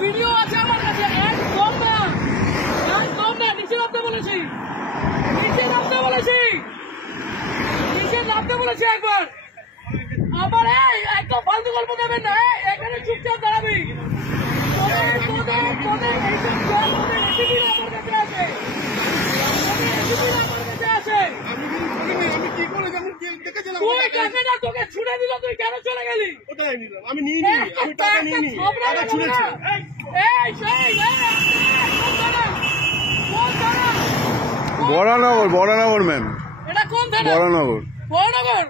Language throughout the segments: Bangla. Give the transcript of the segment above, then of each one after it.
ভিডিও আছে আমার কাছে। একদম না, একদম না, নিচে নামতে বলেছি, নিচে নামতে বলেছি, নিচে নামতে বলেছি একবার। আবার একদম ফালতু গল্প দেবেন না, এখানে চুপচাপ দাঁড়াবি। তোকে ছুড়ে দিল, তুই কেন চলে গেলি? আমি নিইনি, আমি টাকা নিইনি, টাকা ছুড়েছি। বরানগর, বরানগর ম্যাম। এটা কোন থানা? বরানগর। বরানগর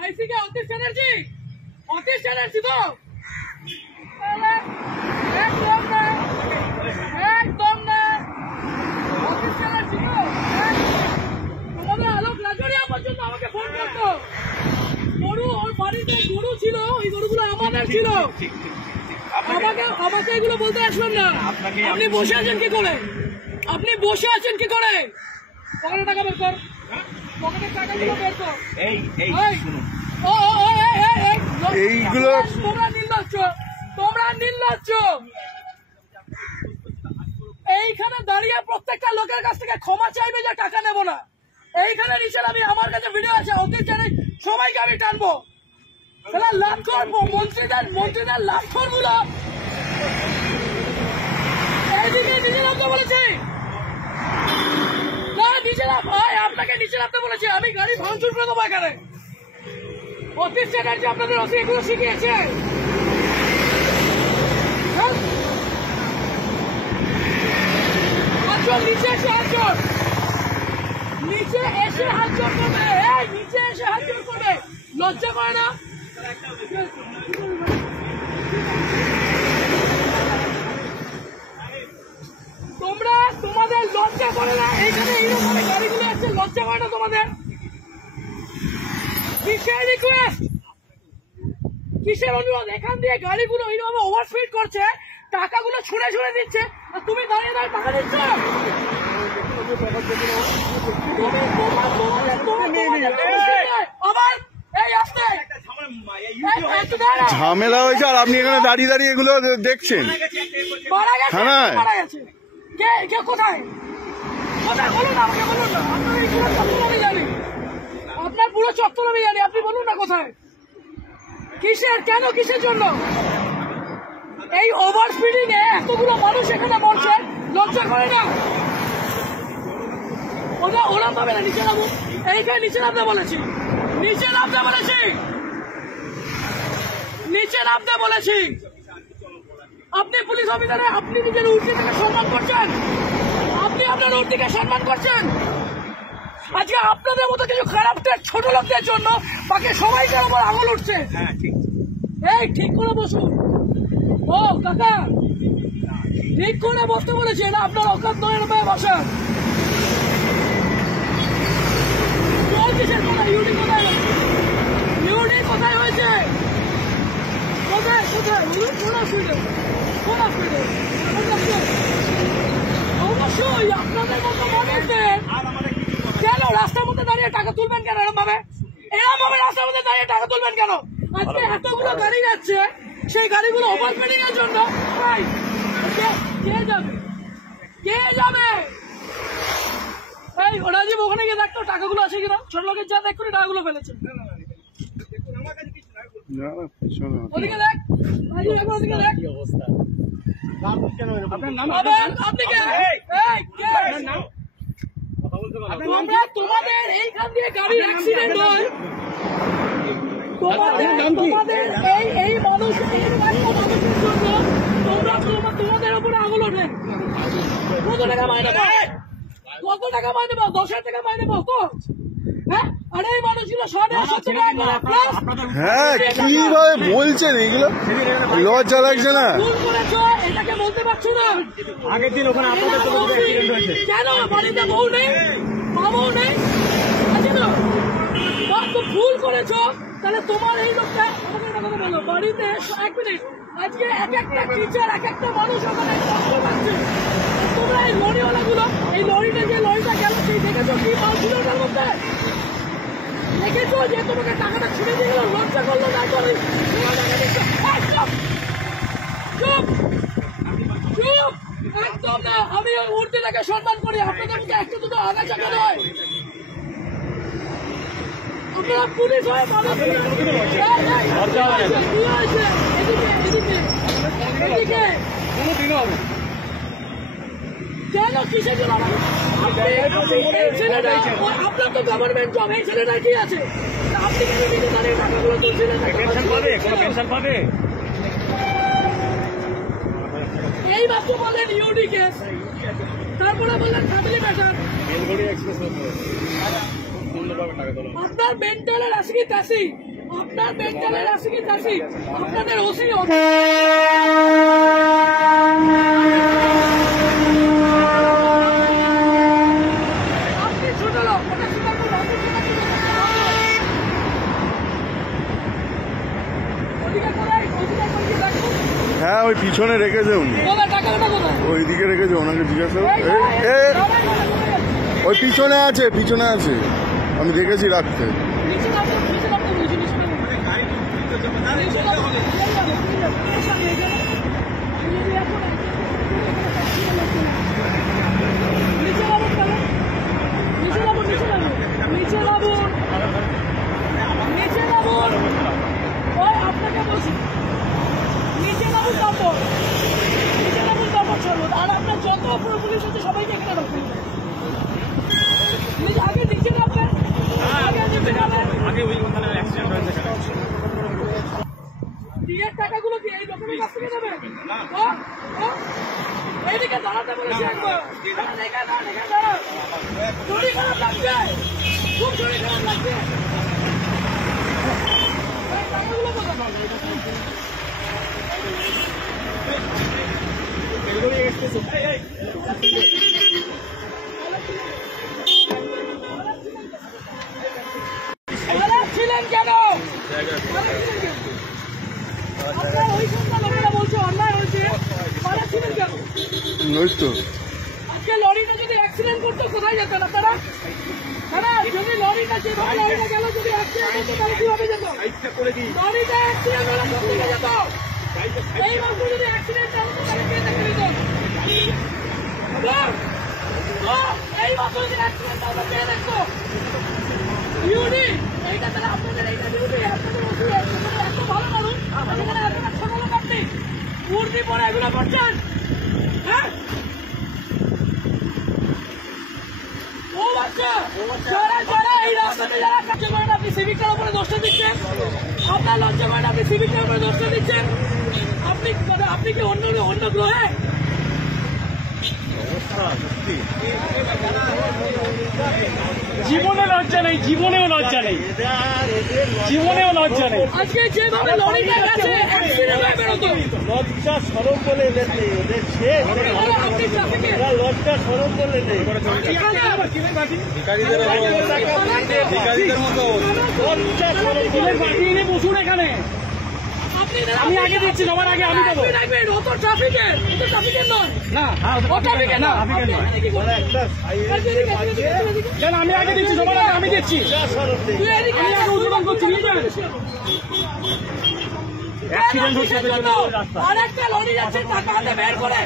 আইসি কে অতীশ চ্যাটার্জি? অতীশ চ্যাটার্জি তো? একদম না, একদম না, অতীশ চ্যাটার্জি তো? আমাদের আলোক লাজরিয়া পর্যন্ত আমাকে ফোন করতো। গরু, ওর বাড়িতে গরু ছিল, ওই গরুগুলো আমাদের ছিল। আমাকে এগুলো বলতে আসবেন না। আপনি বসে আছেন কি করে? আপনি বসে আছেন কি করে? পকেটে টাকা বের কর, পকেটের টাকাগুলো বের কর। এইগুলো তোমরা নির্লজ্জ, তোমরা নির্লজ্জ। এইখানে দাঁড়িয়ে প্রত্যেকটা লোকের কাছ থেকে ক্ষমা চাইবে যে টাকা নেব না। এইখানে নিচে আমি, আমার কাছে ভিডিও আছে, অতীত জানি সবাইকে আমি টানবো। লাভ করবো মন্ত্রীদের লাভ করবো না। এইদিকে নিচে নামতে বলেছি না, নিচে নাম ভাই, আপনাকে নিচে নামতে বলেছি। আমি গাড়ি ভাঙচুর করে দেবো এখানে। অতীশ চ্যাটার্জি আপনাদের এগুলো শিখিয়েছে। নিচে এসে হাত জোর, নিচে এসে হাত জোর করবে, নিচে এসে হাত জোর করবে। লজ্জা করে না? তোমরা, তোমাদের লজ্জা করে না? এইখানে এইরকম গাড়িগুলো আছে, লজ্জা করে না তোমাদের? কিসের রিকোয়েস্ট, কিসের অনুরোধ? এখান দিয়ে গাড়িগুলো এইভাবে ওভারস্পিড করছে, টাকাগুলো ছুঁড়ে ছুঁড়ে দিচ্ছে, আর তুমি দাঁড়িয়ে দাঁড়িয়ে টাকা দিচ্ছ। ঝামেলা হয়েছে আর আপনি এখানে দাঁড়িয়ে দাঁড়িয়ে এগুলো দেখছেন। থানায় কে কোথায়? বলুন না, আমাকে বলুন না। আপনার এই পুরো চত্বর আমি জানি, আপনার পুরো চত্বর আমি জানি। আপনি বলুন না কোথায়, কিসের, কেন, কিসের জন্য? এই ওভার স্পিডিং এ এতগুলো মানুষ এখানে মরছে, লজ্জা করে না? ওরা পাবে না। নিচে নামো, এইখানে নিচে নামতে বলেছি, নিচে নামতে বলেছি, নিচে নামতে বলেছি। আপনি পুলিশ অফিসারে, আপনি নিজের উর্দিকে সম্মান করছেন, আপনি আপনার উর্দিকে সম্মান করছেন। আজকে আপনাদের মতো কিছু খারাপ ছোট লোকদের জন্য বাকি সবাইকার উপর আঙুল উঠছে। এই ঠিক করে বসুন। ও কাকা, ঠিক করে বসতে বলেছি, না আপনার অকাত নয় বসেন। কিসের কথা? ইউডি কোথায় হয়েছে? ইউডি কোথায় হয়েছে? কোথায় কোথায়? কোন অসুবিধা, কোন অসুবিধা? অবশ্যই আপনাদের মতো মানুষদের কেন রাস্তার মধ্যে দাঁড়িয়ে টাকা তুলবেন কেন? এরকম ভাবে রাস্তার মধ্যে দাঁড়িয়ে টাকা তুলবেন কেন? আজকে এতগুলো গাড়ি যাচ্ছে, সেই গাড়িগুলো ওভারস্পিডিং এর জন্য কে যাবে? কে যাবে? এই রাজীব, ওখানে গিয়ে দেখতো টাকাগুলো আছে কিনা। ছোট লোকের যা দেখ করে টাকাগুলো ফেলেছে। ওদিকে দেখ, ওদিকে দেখ। আপনি কে? তোমাদের এইখান দিয়ে গাড়ি অ্যাক্সিডেন্ট হয়, তোমাদের এই মানুষ, তোমাদের উপরে আঙুল ওঠে। কত টাকা মাইনে পাও? কত টাকা মাইনে পাও? 10,000 টাকা মাইনে পাও তো? হ্যাঁ, আর এই মানুষগুলো 150 টাকা। হ্যাঁ, কিভাবে বলছেন এগুলো? লজ্জা লাগছে না? এটাকে বলতে পারছো না? আগের দিন ওখানে আপনাদের কেন বাড়িতে বউ নেই, মা বউ নেই? ভুল করেছো, তাহলে তোমার এই লোকটা আমাকে একটা কথা বলো। বাড়িতে 1 মিনিট, আজকে এক একটা টিচার, এক একটা মানুষ ওখানে কষ্ট পাচ্ছে। তোমরা এই লরিওয়ালা গুলো, এই লরিটা, যে লরিটা গেল, সেই দেখেছো কি মাল ছিল ওটার মধ্যে? দেখেছো যে তোমাকে টাকাটা ছিঁড়ে দিয়ে গেল, লজ্জা করলো না? চুপ চুপ, আমি উর্দিটাকে সম্মান করি, আপনাদের মধ্যে একটা দুটো আগা চাকা নয়। আপনারা পুলিশ হয়ে মানুষ এদিকে কেন কিসের জন্য ছেলেটা আপনার তো গভর্নমেন্ট জব, এই ছেলেটা কি আছে? আপনি কেন নিজে দাঁড়িয়ে টাকাগুলো তুলছিলেন? এই মাত্র বললেন ইউডি কেস, তারপরে বললেন ফ্যামিলি ম্যাটার। আপনার মেন্টালের আসি কি তাসি, আপনার মেন্টালের আসি কি তাসি, আপনাদের ওসি আপনি ছোট লোক, হ্যাঁ ওই পিছনে রেখেছে উনি, ওইদিকে রেখেছে, ওনাকে জিজ্ঞাসা ওই পিছনে আছে, পিছনে আছে, আমি দেখেছি রাখতে। আপনাকে বলছি নিচে নামুন, তারপর নিচে নামুন, তারপর চলুন। আর আপনার যত অপর পুলিশ আছে সবাইকে এখানে রাখুন। আগে নিচে নামবেন, বিয়ের টাকাগুলো কি এই লোকের কাছ থেকে নেবেন? এইদিকে দাঁড়াতে বলেছি একবার, শরীর খারাপ লাগছে, খুব শরীর খারাপ লাগছে। টাকাগুলো কোথায়? ছিলেন কেন? আপনার ওই সন্ধ্যা লোকেরা বলছে অন্যায় হয়েছে, মারা ছিলেন কেন? আজকে লরিটা যদি অ্যাক্সিডেন্ট করতো কোথায় যেতেন আপনারা? যদি লরিটা যেভাবে লরিটা গেল, যদি অ্যাক্সিডেন্ট হতো তাহলে কিভাবে যেত? লরিটা অ্যাক্সিডেন্ট হলে কোন দিকে যেত? এই মাত্র যদি অ্যাক্সিডেন্ট হতো তাহলে কে দেখে নিত? এই মাত্র যদি অ্যাক্সিডেন্ট হতো কে দেখতো? ইউডি এইটা তাহলে আপনাদের এইটা ডিউটি, আপনাদের ওষুধ এত ভালো মানুষ, এখানে এতটা ছোট লোক আপনি উর্দি পরে এগুলো করছেন? হ্যাঁ ও বাচ্চা, যারা যারা এই রাস্তাতে যারা কাজ করেন, আপনি সিভিকের উপরে দোষটা দিচ্ছেন, আপনার লজ্জা করেন, আপনি সিভিকের উপরে দোষটা দিচ্ছেন। আপনি কি অন্য গ্রহে? জীবনে লজ্জা নেই, জীবনেও লজ্জা নেই, জীবনেও লজ্জা নেই। আজকে যেভাবে লরিটা গেছে অ্যাক্সিডেন্ট হয়ে বেরোতো, লজ্জা সরম বলে এদের নেই, ওদের লজ্জা সরম বলে নেই। বসুন এখানে, আমি আগে দিচ্ছি, আমার আগে আমি দেবো। অত ট্রাফিকের নয় না, আমি আগে দিচ্ছি, তোমার আগে আমি দিচ্ছি, আমি আগে উদ্বোধন করছি। আরেকটা লরি যাচ্ছে, টাকা হাতে বের করে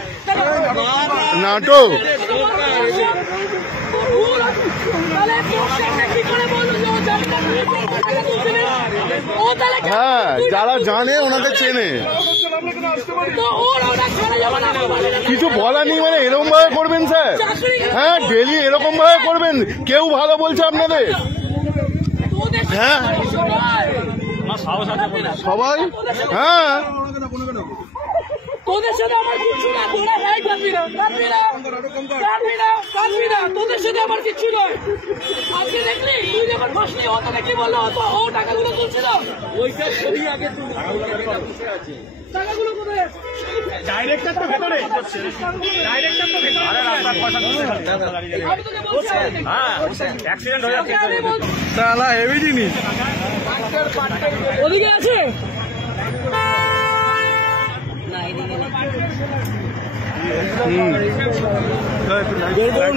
নাটক। হ্যাঁ, যারা জানে ওনাদের চেনে, কিছু বলার নেই। মানে এরকম ভাবে করবেন স্যার? হ্যাঁ, ডেলি এরকম ভাবে করবেন? কেউ ভালো বলছে আপনাদের? হ্যাঁ সবাই, হ্যাঁ তোদের সাথে আমার কিছু না, তোরা ভাই কাঁদবি না, তোদের সাথে আমার কিছু নয়। আজকে দেখলি তুই যখন বসলি, ও তোকে কি বললো? ও টাকাগুলো তুলছিল, ওইসব ছবি আগে টাকাগুলো কোথায়? ডাইরেক্টর তো ভেতরে, ডাইরেক্টর তো ভেতরে। আমি তোকে বলছি অ্যাক্সিডেন্ট হয়ে যাচ্ছে, তাহলে হেভি জিনিস ওদিকে আছে।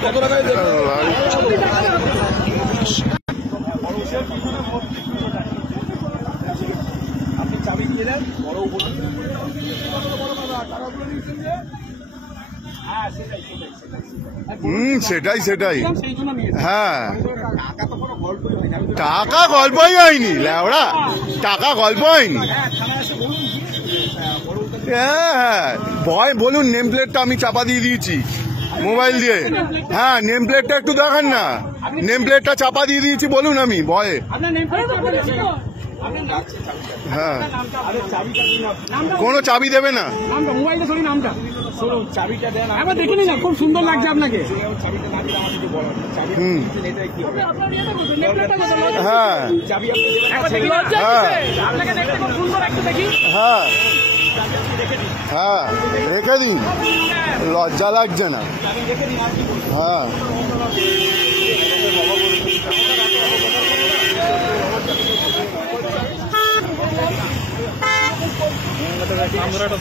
কত টাকায় আপনি চাবি দিয়ে দেন, বড় সেটাই সেটাই। সেই জন্য নিয়ে হ্যাঁ, টাকা গল্পই হয়নি ল্যাওড়া, টাকা গল্প হয়নি। হ্যাঁ ভয় বলুন, নেম প্লেটটা আমি চাপা দিয়ে দিয়েছি মোবাইল দিয়ে। হ্যাঁ নেম প্লেটটা একটু দেখান না, নেম প্লেটটা চাপা দিয়ে দিয়েছি বলুন আমি ভয়ে। আপনার নেম আরে তো পুলিশ তো। হ্যাঁ কোনো চাবি দেবে না। নামটা মোবাইলটা সরি নামটা একবার দেখে নিন না, খুব সুন্দর লাগছে আপনাকে। হুম আপনার ইয়েটা করবেন, নেকলেসটা করবেন। হ্যাঁ একবার দেখে নিন। লজ্জা হ্যাঁ। কিসের? আপনাকে দেখতে খুব সুন্দর, একটু দেখি। হ্যাঁ হ্যাঁ রেখে দিন, লজ্জা লাগছে না। হ্যাঁ আমরা একটা